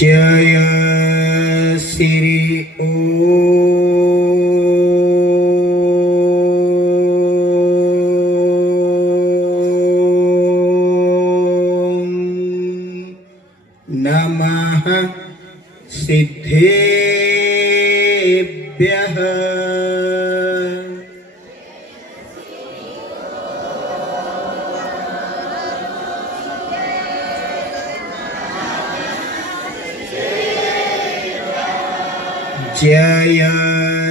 जय श्री ॐ नमः सिद्धेभ्यः जय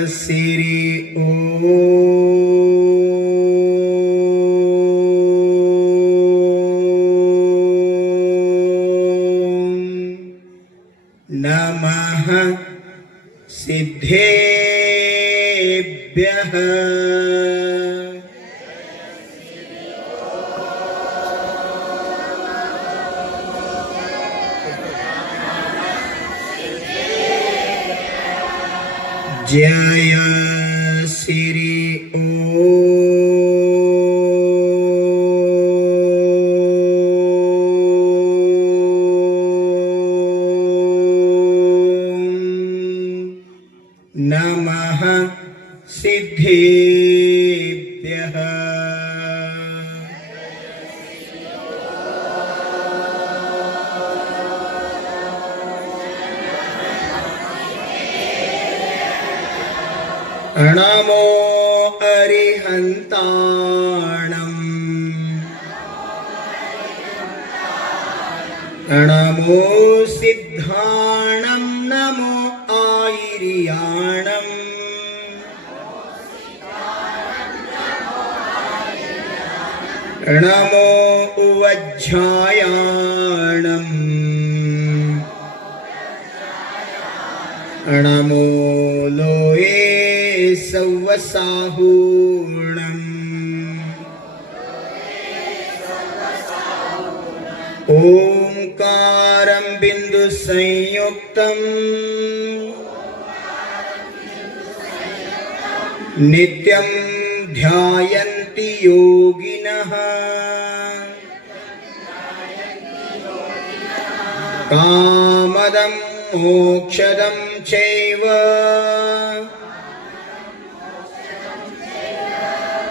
श्री ओ। नमः सिद्धेभ्यः। ਜਯ ਸ੍ਰੀ नमो अरिहन्ताणम्। नमो सिद्धाणं नमो आयिर्याणम्। नमो उवज्झायाणम् सौवसाहूणम् ओङ्कारं बिन्दुसंयुक्तम्। नित्यं ध्यायन्ति योगिनः। कामदं मोक्षदं चैव।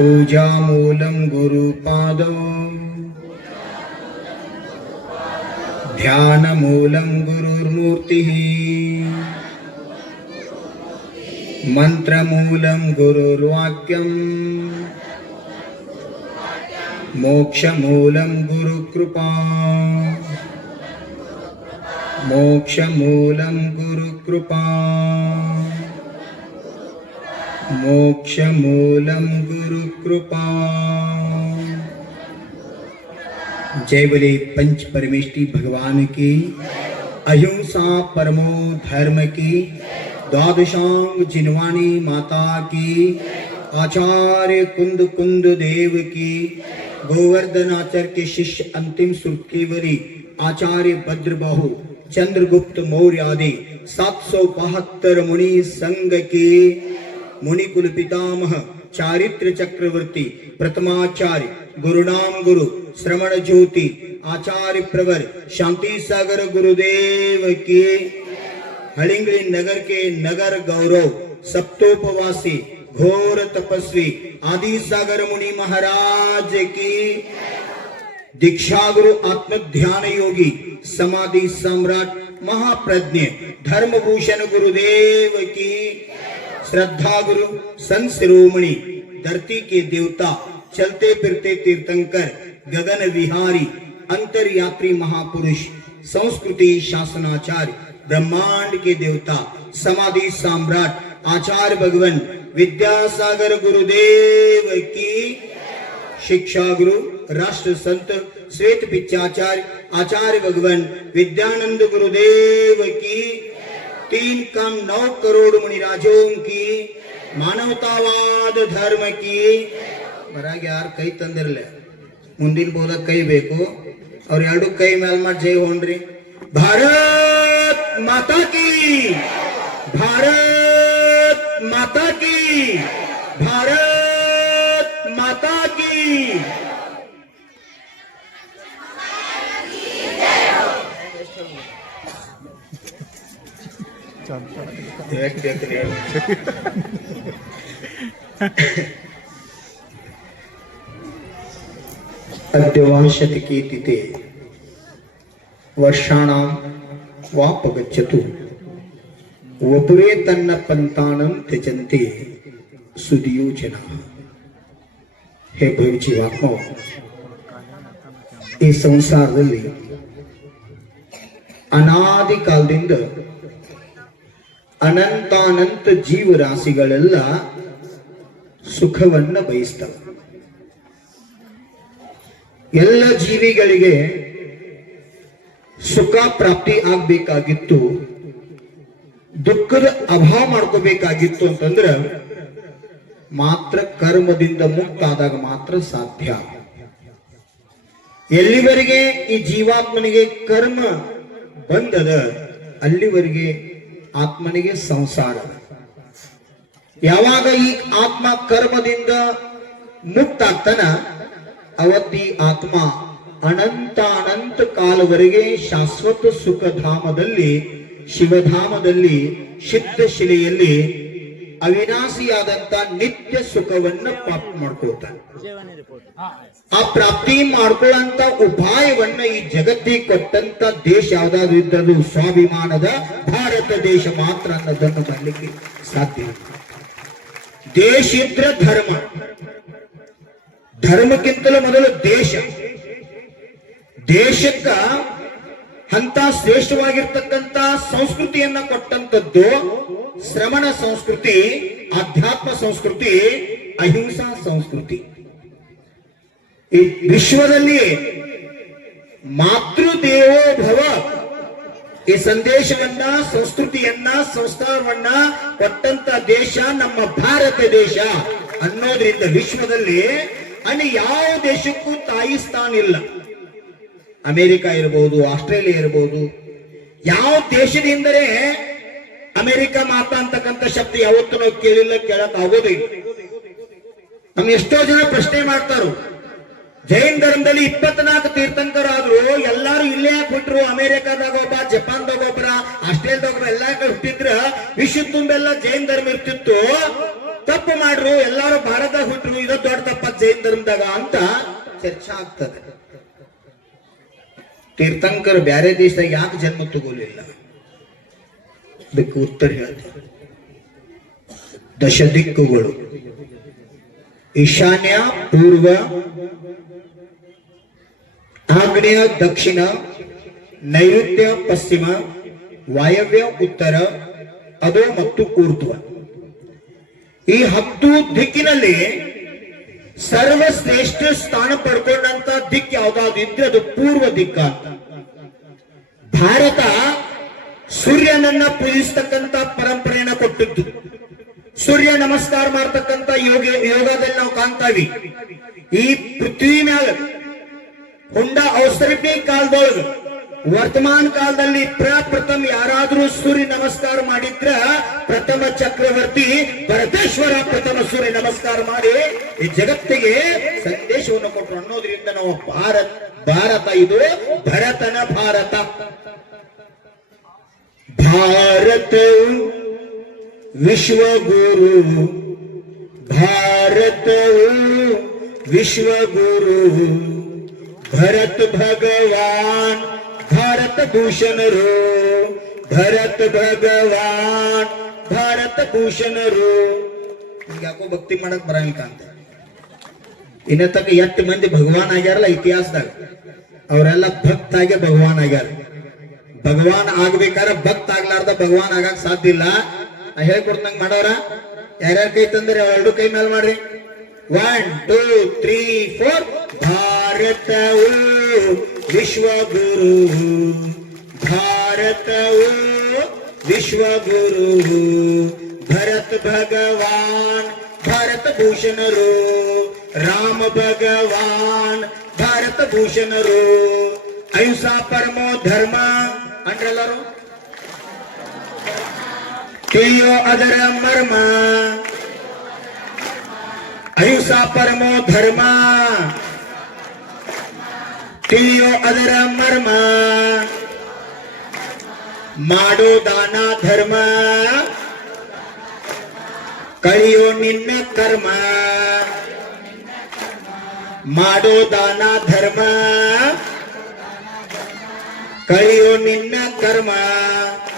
पूजामूलं गुरुपादौ। ध्यानमूलं गुरुर्मूर्तिः। मन्त्रमूलं गुरुर्वाक्यम्। मोक्षमूलं गुरुकृपा। मोक्षमूलं गुरुकृपा मोक्षमूलं गुरुकृपा जय बोले पंच परमेष्टि भगवान की, अहिंसा परमो धर्म की, द्वादशांग जिनवानी माता की, आचार्य कुंद कुंद देव की, गोवर्धन आचार्य के शिष्य अंतिम सुख केवली आचार्य भद्रबाहु, चंद्रगुप्त मौर्य आदि सात सौ बहत्तर मुनि संघ के मुनि कुल पितामह चारित्र चक्रवर्ती प्रथमाचार्य, गुरुनाम गुरु श्रवण ज्योति आचार्य प्रवर शांति सागर गुरुदेव की। हलिंगली नगर के नगर गौरव, सप्तोपवासी, घोर तपस्वी आदि सागर मुनि महाराज की। दीक्षा गुरु आत्म ध्यान योगी, समाधि सम्राट, महाप्रज्ञ, धर्मभूषण गुरुदेव की। श्रद्धा गुरु संत शिरोमणि धरती के देवता, चलते फिरते तीर्थंकर, गगन विहारी, अंतरयात्री महापुरुष, संस्कृति शासनाचार्य, ब्रह्मांड के देवता, समाधि सम्राट, आचार्य भगवान, विद्यासागर गुरुदेव की शिक्षा गुरु राष्ट्र संत श्वेत पिचाचार्य आचार्य भगवान, विद्यानंद गुरुदेव की तीन कम नौ करोड़ मुनिराजों की ಮಾನವತಾವಾದ ಧರ್ಮ ಕಿ ಬರಾಗ ಯಾರು ಕೈ ತಂದಿರಲ್ಲ ಮುಂದಿನ ಬೋಲ ಕೈ ಬೇಕು ಅವ್ರ ಎರಡು ಕೈ ಮೇಲ್ ಮಾಡಿ ಜೈ ಹೊಂಡ್ರಿ ಭಾರತ್ ಮಾತಾ ಕಿ ಭಾರತ್ ಮಾತಾ ಕಿ ಭಾರತ್ ಎಷ್ಟು ಹೇಳ್ತೀನಿ ಹೇಳು. अद्यवांशतिके तिथे ವರ್ಷಾಣಂ ವಾಪಗಚ್ಚತು ಒಬ್ಬರೇ ತನ್ನ ಪಂತಾನಂ ತ್ಯಜಂತೆ ಸುದಿಯೋ ಜನ ಹೇ ಭವಿಜೀವಾತ್ಮ ಈ ಸಂಸಾರದಲ್ಲಿ ಅನಾದಿ ಕಾಲದಿಂದ ಅನಂತಾನಂತ ಜೀವರಾಶಿಗಳೆಲ್ಲ ಸುಖವನ್ನ ಬಯಸ್ತವೆ. ಎಲ್ಲ ಜೀವಿಗಳಿಗೆ ಸುಖ ಪ್ರಾಪ್ತಿ ಆಗ್ಬೇಕಾಗಿತ್ತು, ದುಃಖದ ಅಭಾವ ಮಾಡ್ಕೋಬೇಕಾಗಿತ್ತು ಅಂತಂದ್ರ ಮಾತ್ರ ಕರ್ಮದಿಂದ ಮುಕ್ತ ಆದಾಗ ಮಾತ್ರ ಸಾಧ್ಯ. ಎಲ್ಲಿವರೆಗೆ ಈ ಜೀವಾತ್ಮನಿಗೆ ಕರ್ಮ ಬಂದದ, ಅಲ್ಲಿವರೆಗೆ ಆತ್ಮನಿಗೆ ಸಂಸಾರ. ಯಾವಾಗ ಈ ಆತ್ಮ ಕರ್ಮದಿಂದ ಮುಕ್ತ ಆಗ್ತಾನ ಅವತ್ತಿ ಆತ್ಮ ಅನಂತ ಅನಂತ ಕಾಲವರೆಗೆ ಶಾಶ್ವತ ಸುಖಧಾಮದಲ್ಲಿ, ಶಿವಧಾಮದಲ್ಲಿ ಶಿಲೆಯಲ್ಲಿ ಅವಿನಾಶಿಯಾದಂತ ನಿತ್ಯ ಸುಖವನ್ನ ಪ್ರಾಪ್ತಿ ಮಾಡ್ಕೊಳ್ತಾನೆ. ಆ ಪ್ರಾಪ್ತಿ ಮಾಡ್ಕೊಳ್ಳಂತ ಉಪಾಯವನ್ನ ಈ ಜಗತ್ತಿಗೆ ಕೊಟ್ಟಂತ ದೇಶ ಯಾವ್ದಾದ್ರು ಇದ್ದದ್ದು ಸ್ವಾಭಿಮಾನದ ಭಾರತ ದೇಶ ಮಾತ್ರ ಅನ್ನೋದನ್ನು ಬರ್ಲಿಕ್ಕೆ ಸಾಧ್ಯ ದೇಶ ಇದ್ರ ಧರ್ಮ. ಧರ್ಮಕ್ಕಿಂತಲೂ ಮೊದಲು ದೇಶ. ದೇಶಕ್ಕ ಅಂತ ಶ್ರೇಷ್ಠವಾಗಿರ್ತಕ್ಕಂತ ಸಂಸ್ಕೃತಿಯನ್ನ ಕೊಟ್ಟಂತದ್ದು ಶ್ರಮಣ ಸಂಸ್ಕೃತಿ, ಅಧ್ಯಾತ್ಮ ಸಂಸ್ಕೃತಿ, ಅಹಿಂಸಾ ಸಂಸ್ಕೃತಿ. ಈ ವಿಶ್ವದಲ್ಲಿ ಮಾತೃದೇವೋ ಭವ. ಈ ಸಂದೇಶವನ್ನ, ಸಂಸ್ಕೃತಿಯನ್ನ, ಸಂಸ್ಕಾರವನ್ನ ಕೊಟ್ಟಂತ ದೇಶ ನಮ್ಮ ಭಾರತ ದೇಶ ಅನ್ನೋದ್ರಿಂದ ವಿಶ್ವದಲ್ಲಿ ಅಲ್ಲಿ ಯಾವ ದೇಶಕ್ಕೂ ತಾಯಿ ಸ್ಥಾನ ಇಲ್ಲ. ಅಮೆರಿಕ ಇರಬಹುದು ಆಸ್ಟ್ರೇಲಿಯಾ ಇರಬಹುದು ಯಾವ ದೇಶದಿಂದಲೇ ಅಮೆರಿಕ ಮಾತಾ ಅಂತಕ್ಕಂಥ ಶಬ್ದ ಯಾವತ್ತೂ ನಾವು ಕೇಳಿಲ್ಲ, ಕೇಳಕ್ ಆಗೋದಿಲ್ಲ ನಮ್ ಎಷ್ಟೋ ಜನ ಪ್ರಶ್ನೆ ಮಾಡ್ತಾರು. ಜೈನ್ ಧರ್ಮದಲ್ಲಿ ಇಪ್ಪತ್ನಾಲ್ಕು ತೀರ್ಥಂಕರಾದ್ರು, ಎಲ್ಲಾರು ಇಲ್ಲೇ ಯಾಕೆ ಹುಟ್ರು ಅಮೆರಿಕಾದಾಗ ಒಬ್ಬ, ಜಪಾನ್ದಾಗ ಒಬ್ಬರ, ಆಸ್ಟ್ರೇಲಿಯಾದಾಗ ಒಬ್ಬರ ಎಲ್ಲಾ ಕಡೆ ಹುಟ್ಟಿದ್ರ, ವಿಶ್ವ ತುಂಬೆಲ್ಲ, ಜೈನ್ ಧರ್ಮ ಇರ್ತಿತ್ತು. ತಪ್ಪು ಮಾಡ್ರು, ಎಲ್ಲಾರು ಭಾರತದಾಗ ಹುಟ್ರು. ಇದ ದೊಡ್ಡ ತಪ್ಪ ಜೈನ್ ಧರ್ಮದಾಗ ಅಂತ ಚರ್ಚೆ ಆಗ್ತದೆ. ತೀರ್ಥಂಕರ್ ಬ್ಯಾರೆ ದೇಶದಾಗ ಯಾಕೆ ಜನ್ಮ ತಗೋಲಿಲ್ಲ? ಅದಕ್ಕೆ ಉತ್ತರ ಹೇಳ್ತಾರೆ ದಶ ದಿಕ್ಕುಗಳು ಈಶಾನ್ಯ, ಪೂರ್ವ, ಆಗ್ನೇಯ, ದಕ್ಷಿಣ, ನೈಋತ್ಯ, ಪಶ್ಚಿಮ, ವಾಯವ್ಯ, ಉತ್ತರ ಅದು ಮತ್ತು ಊರ್ಧ್ವ. ಈ ಹತ್ತು ದಿಕ್ಕಿನಲ್ಲಿ ಸರ್ವಶ್ರೇಷ್ಠ ಸ್ಥಾನ ಪಡ್ಕೊಂಡಂತ ದಿಕ್ ಯಾವ್ದಾದ್ರು ಇದ್ರೆ ಅದು ಪೂರ್ವ ದಿಕ್ಕ ಭಾರತ ಸೂರ್ಯನನ್ನ ಪೂಜಿಸ್ತಕ್ಕಂತ ಪರಂಪರೆಯನ್ನ ಕೊಟ್ಟಿದ್ದು. ಸೂರ್ಯ ನಮಸ್ಕಾರ ಮಾಡ್ತಕ್ಕಂತ ಯೋಗ, ಯೋಗದಲ್ಲಿ ನಾವು ಕಾಣ್ತಾವಿ ಈ ಪೃಥ್ವಿ ಮ್ಯಾಲ ಹುಂಡ ಔಸರಿಪಿ ಕಾಲದೊಳಗ, ವರ್ತಮಾನ ಕಾಲದಲ್ಲಿ ಪ್ರಪ್ರಥಮ ಯಾರಾದ್ರೂ ಸೂರ್ಯ ನಮಸ್ಕಾರ ಮಾಡಿದ್ರ ಪ್ರಥಮ ಚಕ್ರವರ್ತಿ ಭರತೇಶ್ವರ ಪ್ರಥಮ ಸೂರ್ಯ ನಮಸ್ಕಾರ ಮಾಡಿ ಈ ಜಗತ್ತಿಗೆ ಸಂದೇಶವನ್ನು ಕೊಟ್ಟರು ಅನ್ನೋದ್ರಿಂದ ನಾವು ಭಾರತ್, ಭಾರತ ಇದು ಭರತನ ಭಾರತ. ಭಾರತವು ವಿಶ್ವಗುರು ಭಾರತವು ವಿಶ್ವಗುರು, ಭರತ್ ಭಗವಾನ್, ಭಾರತ ಭೂಷಣರು, ಭರತ್ ಭಗವಾನ್, ಭಾರತ ಭೂಷಣರು. ಯಾಕೋ ಭಕ್ತಿ ಮಾಡಕ್ ಬರಂಗಿಲ್ಲ ಅಂತ. ಇನ್ನ ತಕ್ಕ ಎತ್ತು ಮಂದಿ ಭಗವಾನ್ ಆಗ್ಯಾರಲ್ಲ ಇತಿಹಾಸದಾಗ. ಅವರೆಲ್ಲ ಭಕ್ತಾಗೆ ಭಗವಾನ್ ಆಗ್ಯಾರ. ಭಗವಾನ್ ಆಗ್ಬೇಕಾದ್ರೆ ಭಕ್ತ ಆಗ್ಲಾರ್ದ ಭಗವಾನ್ ಆಗಕ್ ಸಾಧ್ಯ ಇಲ್ಲ. ನಾ ಹೇಳ್ಕೊಡ್ತಂಗ ಮಾಡೋರ. ಯಾರ್ಯಾರ ಕೈ ತಂದ್ರೆ ಎರಡು ಕೈ ಮೇಲೆ ಮಾಡ್ರಿ. ಒನ್ ಟೂ ತ್ರೀ ಫೋರ್ ಭಾರತವು ವಿಶ್ವಗುರು ವಿಶ್ವ ಗುರು. ಭರತ್ ಭಗವಾನ್, ಭಾರತ ಭೂಷಣರು. ರಾಮ ಭಗವಾನ್, ಭಾರತ ಭೂಷಣರು. ಅಹಿಂಸಾ ಪರಮೋ ಧರ್ಮ. ಅಂದ್ರೆಲ್ಲರು ತಿಳಿಯೋ ಅದರ ಮರ್ಮ ಅಹಿಂಸಾ ಪರಮೋ ಧರ್ಮ ತಿಳಿಯೋ ಅದರ ಮರ್ಮ ಮಾಡೋ ದಾನ ಧರ್ಮ ಕಳಿಯೋ ನಿನ್ನ ಕರ್ಮ ಮಾಡೋ ದಾನ ಧರ್ಮ ಕಳಿಯೋ ನಿನ್ನ ಕರ್ಮ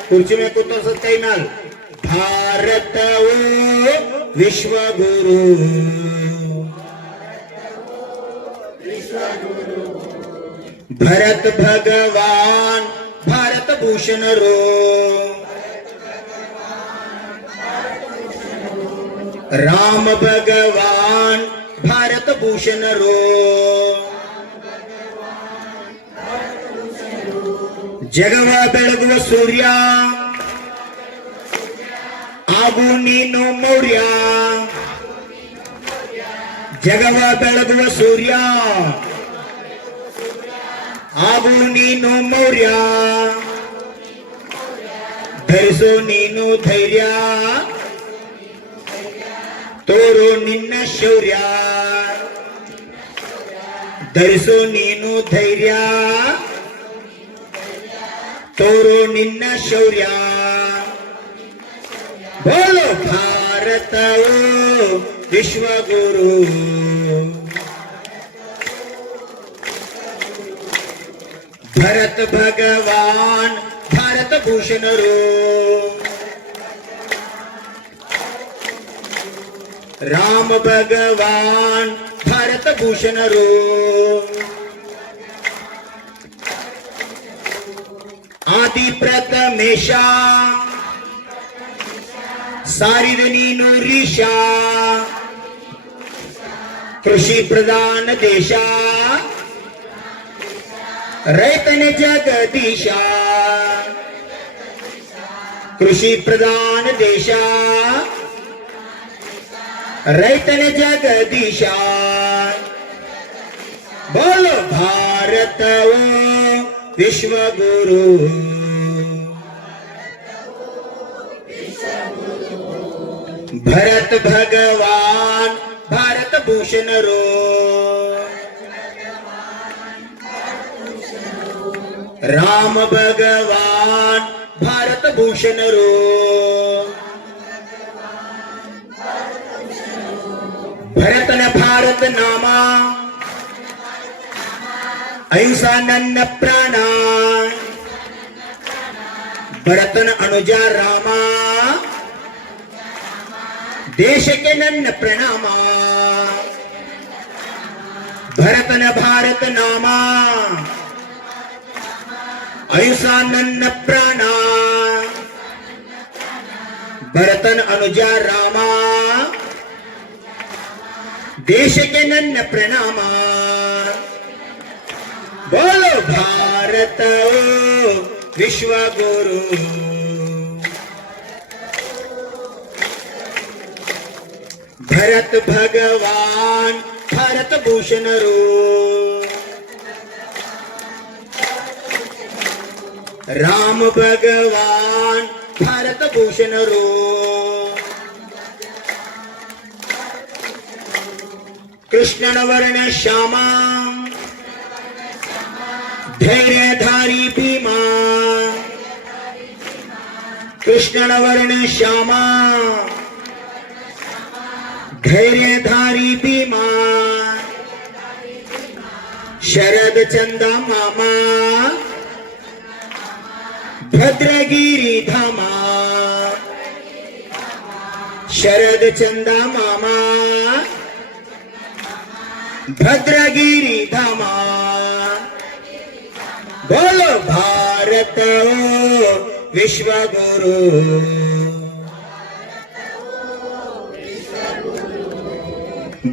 ಕುರ್ಚಿ ಮೇಲೆ ಕೂತು ಕೈ ಮ್ಯಾಲ್ ಭಾರತವು ವಿಶ್ವಗುರು ಭರತ್ ಭಗವಾನ್ ಭಾರತ ಭೂಷಣರು ರಾಮ ಭಗವಾನ್ ಭಾರತ ಭೂಷಣರು ಜಗವ ಬೆಳಗುವ ಸೂರ್ಯ. ಆಗು ನೀನು ಮೌರ್ಯ. ಜಗವ ಬೆಳಗುವ ಸೂರ್ಯ. ಆಗು ನೀನು ಮೌರ್ಯ. ಧರಿಸು ನೀನು ಧೈರ್ಯ. ತೋರು ನಿನ್ನ ಶೌರ್ಯ. ಧರಿಸು ನೀನು ಧೈರ್ಯ. ತೋರು ನಿನ್ನ ಶೌರ್ಯ ಬೋಲು ಭಾರತವು ವಿಶ್ವಗುರು ಭರತ್ ಭಗವಾನ್ ಭಾರತ ಭೂಷಣರು ರಾಮ ಭಗವಾನ್ ಭಾರತ ಭೂಷಣರು ಆದಿ ಪ್ರಥಮೇಶ ಸಾರಿದ ನೀನು ರೀಶ ಕೃಷಿ ಪ್ರಧಾನ ದೇಶ ರೈತನ ಜಗದೀಶ ಕೃಷಿ ಪ್ರಧಾನ ದೇಶ ರೈತನ ಜಗದೀಶ ಬೋಲು विश्वगुरु। भरत भगवान भारत भूषण रो। राम भगवान भारत भूषण रो। भरत अहिंसानंद प्राणा। भरतन अनुजा रामा। देश के नन्न प्रणाम। भरतन भारत नामा। अहिंसानन्न प्राणा। भरतन अनुजा रामा। देश के नन्न प्रणामा। बोलो भारत हो, विश्वगुरु हो। भरत भगवान भारत भूषण रो। राम भगवान भारत भूषण रो। कृष्णन वर्ण श्यामा धैर्यधारी भीमा कृष्णवर्ण श्यामा धैर्यधारी भीमा शरद चंदा मामा भद्रगिरी धामा शरद चंदा मामा भद्रगिरी धामा बोलो भारत विश्व गुरु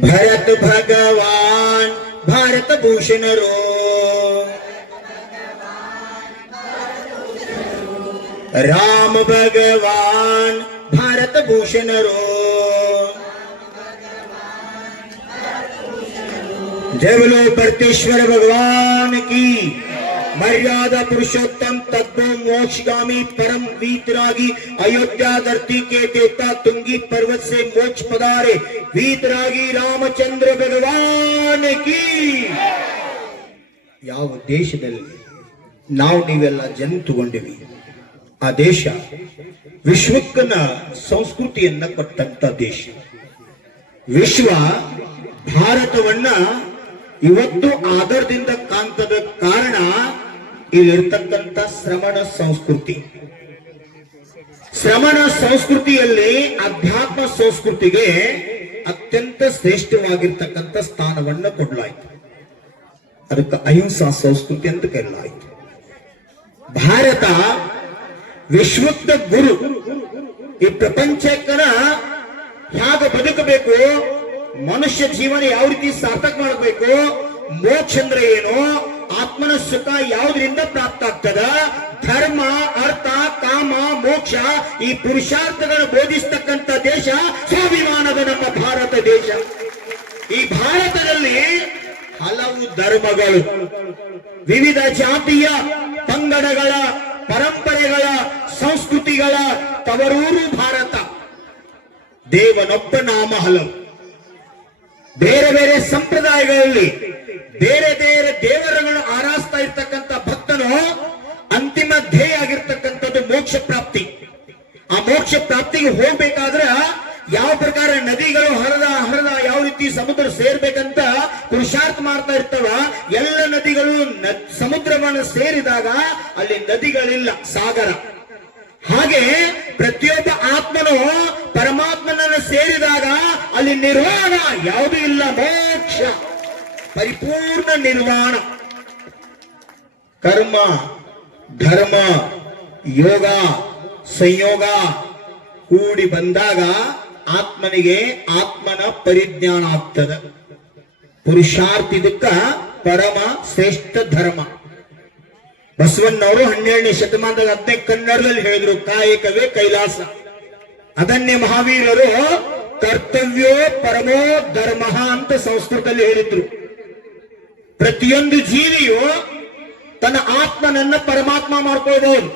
भरत भगवान भारत भूषण रो। राम भगवान भारत भूषण रो। जय बोलो प्रत्येश्वर भगवान की मर्यादा पुरुषोत्तम तत्व मोक्षगामी परम वीतरागी अयोध्या धरती के देवता तुंगी पर्वत से मोक्ष पधारे वीतरागी रामचंद्र भगवान की ಯಾವ ದೇಶದಲ್ಲಿ ನಾವು ನೀವೆಲ್ಲ ಜನ್ಮ ತಗೊಂಡಿವಿ ಆ ದೇಶ ವಿಶ್ವಕ್ಕನ ಸಂಸ್ಕೃತಿಯನ್ನ ಕೊಟ್ಟಂತ ದೇಶ ವಿಶ್ವ ಭಾರತವನ್ನ ಇವತ್ತು ಆಧಾರದಿಂದ ಕಾಣ್ತದ ಕಾರಣ ಇಲ್ಲಿರ್ತಕ್ಕಂಥ ಶ್ರಮಣ ಸಂಸ್ಕೃತಿ. ಶ್ರಮಣ ಸಂಸ್ಕೃತಿಯಲ್ಲಿ ಅಧ್ಯಾತ್ಮ ಸಂಸ್ಕೃತಿಗೆ ಅತ್ಯಂತ ಶ್ರೇಷ್ಠವಾಗಿರ್ತಕ್ಕಂಥ ಸ್ಥಾನವನ್ನ ಕೊಡಲಾಯಿತು. ಅದಕ್ಕೆ ಅಹಿಂಸಾ ಸಂಸ್ಕೃತಿ ಅಂತ ಕರೆಯಲಾಯಿತು ಭಾರತ ವಿಶ್ವದ ಗುರು. ಈ ಪ್ರಪಂಚಕ್ಕನ ಹೇಗೆ ಬದುಕಬೇಕು, ಮನುಷ್ಯ ಜೀವನ ಯಾವ ರೀತಿ ಸಾರ್ಥಕ ಮಾಡಬೇಕು, ಮೋಕ್ಷ ಅಂದ್ರೆ ಏನು ಆತ್ಮನ ಸುಖ ಯಾವ್ದ್ರಿಂದ ಪ್ರಾಪ್ತ ಆಗ್ತದ ಧರ್ಮ, ಅರ್ಥ, ಕಾಮ, ಮೋಕ್ಷ, ಈ ಪುರುಷಾರ್ಥಗಳನ್ನು ಬೋಧಿಸ್ತಕ್ಕಂಥ ದೇಶ ಸ್ವಾಭಿಮಾನದ ನಮ್ಮ ಭಾರತ ದೇಶ. ಈ ಭಾರತದಲ್ಲಿ ಹಲವು ಧರ್ಮಗಳು, ವಿವಿಧ ಜಾತಿಯ ಪಂಗಡಗಳ, ಪರಂಪರೆಗಳ, ಸಂಸ್ಕೃತಿಗಳ ತವರೂರು ಭಾರತ. ದೇವನೊಬ್ಬ ನಾಮ ಹಲವು. ಬೇರೆ ಬೇರೆ ಸಂಪ್ರದಾಯಗಳಲ್ಲಿ ಬೇರೆ ಬೇರೆ ದೇವರನ್ನು ಆರಾಸ್ತಾ ಇರ್ತಕ್ಕಂಥ ಭಕ್ತನು ಅಂತಿಮ ಧ್ಯೇಯ ಆಗಿರ್ತಕ್ಕಂಥದ್ದು ಮೋಕ್ಷ ಪ್ರಾಪ್ತಿ. ಆ ಮೋಕ್ಷ ಪ್ರಾಪ್ತಿಗೆ ಹೋಗ್ಬೇಕಾದ್ರೆ ಯಾವ ಪ್ರಕಾರ ನದಿಗಳು ಹರದ ಹರದ ಯಾವ ರೀತಿ ಸಮುದ್ರ ಸೇರ್ಬೇಕಂತ ಪುರುಷಾರ್ಥ ಮಾಡ್ತಾ ಇರ್ತವ, ಎಲ್ಲ ನದಿಗಳು ಸಮುದ್ರವನ್ನು ಸೇರಿದಾಗ ಅಲ್ಲಿ ನದಿಗಳಿಲ್ಲ, ಸಾಗರ. ಹಾಗೆ ಪ್ರತಿಯೊಬ್ಬ ಆತ್ಮನು ಪರಮಾತ್ಮನನ್ನು ಸೇರಿದಾಗ ಅಲ್ಲಿ ನಿರ್ವಾಣ, ಯಾವುದೂ ಪರಿಪೂರ್ಣ ನಿರ್ವಾಣ ಕರ್ಮ, ಧರ್ಮ, ಯೋಗ, ಸಂಯೋಗ ಕೂಡಿ ಬಂದಾಗ ಆತ್ಮನಿಗೆ ಆತ್ಮನ ಪರಿಜ್ಞಾನ ಆಗ್ತದ. ಪುರುಷಾರ್ಥ ಇದಕ್ಕ ಪರಮ ಶ್ರೇಷ್ಠ ಧರ್ಮ. ಬಸವಣ್ಣವರು ಹನ್ನೆರಡನೇ ಶತಮಾನದಲ್ಲಿ ಹತ್ತನೇ ಕನ್ನಡದಲ್ಲಿ ಹೇಳಿದ್ರು, ಕಾಯಕವೇ ಕೈಲಾಸ. ಅದನ್ನೇ ಮಹಾವೀರರು ಕರ್ತವ್ಯೋ ಪರಮೋ ಧರ್ಮ ಅಂತ ಸಂಸ್ಕೃತದಲ್ಲಿ ಹೇಳಿದ್ರು. ಪ್ರತಿಯೊಂದು ಜೀವಿಯು ತನ್ನ ಆತ್ಮನನ್ನ ಪರಮಾತ್ಮ ಮಾಡ್ಕೊಳ್ಬಹುದು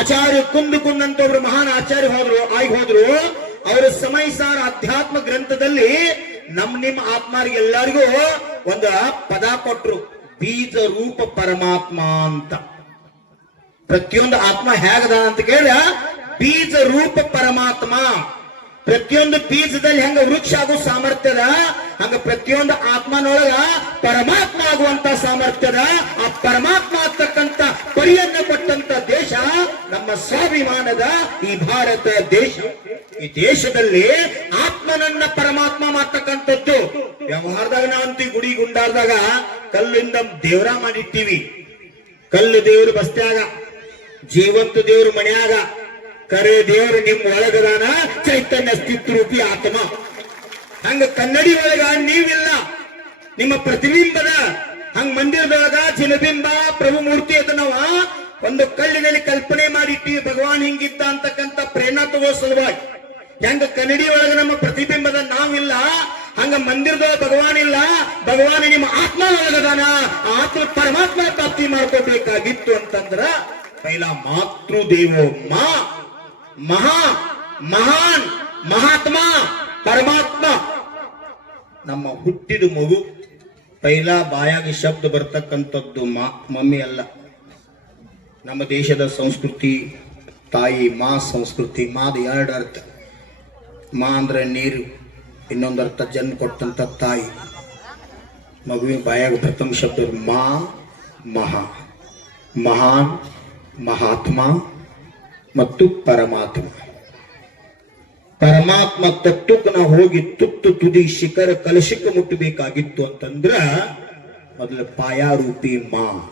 ಆಚಾರ್ಯ ಕುಂದು ಕುಂದಂತ ಒಬ್ರು ಮಹಾನ್ ಆಚಾರ್ಯ ಹೋದ್ರು ಆಗಿ ಹೋದ್ರು, ಅವರ ಸಮಯ ಸಾರ ಅಧ್ಯಾತ್ಮ ಗ್ರಂಥದಲ್ಲಿ ನಮ್ ನಿಮ್ಮ ಆತ್ಮರಿಗೆ ಎಲ್ಲರಿಗೂ ಒಂದು ಪದ ಕೊಟ್ರು, ಬೀಜ ರೂಪ ಪರಮಾತ್ಮ ಅಂತ. ಪ್ರತಿಯೊಂದು ಆತ್ಮ ಹೇಗದ ಅಂತ ಕೇಳ ಬೀಜ ರೂಪ ಪರಮಾತ್ಮ. ಪ್ರತಿಯೊಂದು ಬೀಜದಲ್ಲಿ ಹೆಂಗ ವೃಕ್ಷ ಆಗೋ ಸಾಮರ್ಥ್ಯದ, ಹಂಗ ಪ್ರತಿಯೊಂದು ಆತ್ಮನೊಳಗ ಪರಮಾತ್ಮ ಆಗುವಂತ ಸಾಮರ್ಥ್ಯದ, ಆ ಪರಮಾತ್ಮ ಆಗ್ತಕ್ಕಂತ ಪರಿಯನ್ನ ಕೊಟ್ಟಂತ ದೇಶ ನಮ್ಮ ಸ್ವಾಭಿಮಾನದ ಈ ಭಾರತ ದೇಶ. ಈ ದೇಶದಲ್ಲಿ ಆತ್ಮನನ್ನ ಪರಮಾತ್ಮ ಮಾಡ್ತಕ್ಕಂಥದ್ದು. ವ್ಯವಹಾರದಾಗ ನಾವು ಅಂತೀವಿ, ಗುಡಿ ಗುಂಡಾರ್ದಾಗ ಕಲ್ಲಿಂದ ದೇವರ ಮಾಡಿಟ್ಟೀವಿ. ಕಲ್ಲು ದೇವರು ಬಸ್ತ್ಯಾಗ, ಜೀವಂತ ದೇವರು ಮನ್ಯಾಗ. ಕರೆ ದೇವರು ನಿಮ್ಮ ಒಳಗದಾನ ಚೈತನ್ಯ ಸ್ಥಿತ್ರೂಪಿ ಆತ್ಮ. ಹಂಗ ಕನ್ನಡಿ ಒಳಗ ನೀವಿಲ್ಲ. ನಿಮ್ಮ ಪ್ರತಿಬಿಂಬದ ಹಂಗ ಮಂದಿರದೊಳಗ ಚಿನಬಿಂಬ ಪ್ರಭು ಮೂರ್ತಿ ಅದನ್ನವ ಒಂದು ಕಲ್ಲಿನಲ್ಲಿ ಕಲ್ಪನೆ ಮಾಡಿಟ್ಟಿ ಭಗವಾನ್ ಹಿಂಗಿದ್ದ ಅಂತಕ್ಕಂಥ ಪ್ರೇರಣಾ ತಗೋ ಸಲುವಾಗಿ. ಹೆಂಗ ಕನ್ನಡಿ ಒಳಗ ನಮ್ಮ ಪ್ರತಿಬಿಂಬದ ನಾವಿಲ್ಲ, ಹಂಗ ಮಂದಿರದ ಭಗವಾನ್ ಇಲ್ಲ. ಭಗವಾನ್ ನಿಮ್ಮ ಆತ್ಮ ಒಳಗದಾನ ಆತ್ಮ ಪರಮಾತ್ಮ ಪ್ರಾಪ್ತಿ ಮಾಡ್ಕೋಬೇಕಾಗಿತ್ತು ಅಂತಂದ್ರ ಪೈಲ ಮಾತೃ ದೇವೋ ಮಾ. ಮಹಾ, ಮಹಾನ್, ಮಹಾತ್ಮ, ಪರಮಾತ್ಮ. ನಮ್ಮ ಹುಟ್ಟಿದ ಮಗು ಪೈಲ ಬಾಯಾಗಿ ಶಬ್ದ ಬರ್ತಕ್ಕಂಥದ್ದು ಮಾ, ಮಮ್ಮಿ ಅಲ್ಲ. ನಮ್ಮ ದೇಶದ ಸಂಸ್ಕೃತಿ, ತಾಯಿ, ಮಾ ಸಂಸ್ಕೃತಿ, ಮಾದ ಎರಡು ಅರ್ಥ. ಮಾ ಅಂದ್ರೆ ನೀರು, ಇನ್ನೊಂದು ಅರ್ಥ ಜನ್ ಕೊಟ್ಟಂತ ತಾಯಿ. ಮಗುವಿನ ಬಾಯಾಗ ಪ್ರಥಮ ಶಬ್ದ ಮಾ, ಮಹಾ. ಮಹಾನ್, ಮಹಾತ್ಮ ಮತ್ತು ಪರಮಾತ್ಮ. ಪರಮಾತ್ಮ ತಟ್ಟುಕನ ಹೋಗಿ ತುತ್ತು ತುದಿ ಶಿಖರ ಕಲಶಕ್ಕೆ ಮುಟ್ಟಬೇಕಾಗಿತ್ತು ಅಂತಂದ್ರ ಮೊದಲು ಪಾಯಾರೂಪಿ ಮಾ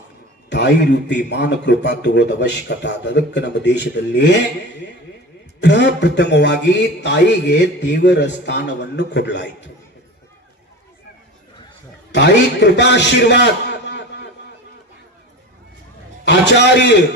ತಾಯಿ ರೂಪಿ ಮಾನ ಕೃಪಾ ತಗೋದ ಅವಶ್ಯಕತೆ ಅದಕ್ಕೆ ನಮ್ಮ ದೇಶದಲ್ಲಿ ಪ್ರಪ್ರಥಮವಾಗಿ ತಾಯಿಗೆ ದೇವರ ಸ್ಥಾನವನ್ನು ಕೊಡಲಾಯಿತು. ತಾಯಿ ಕೃಪಾಶೀರ್ವಾದ. ಆಚಾರ್ಯ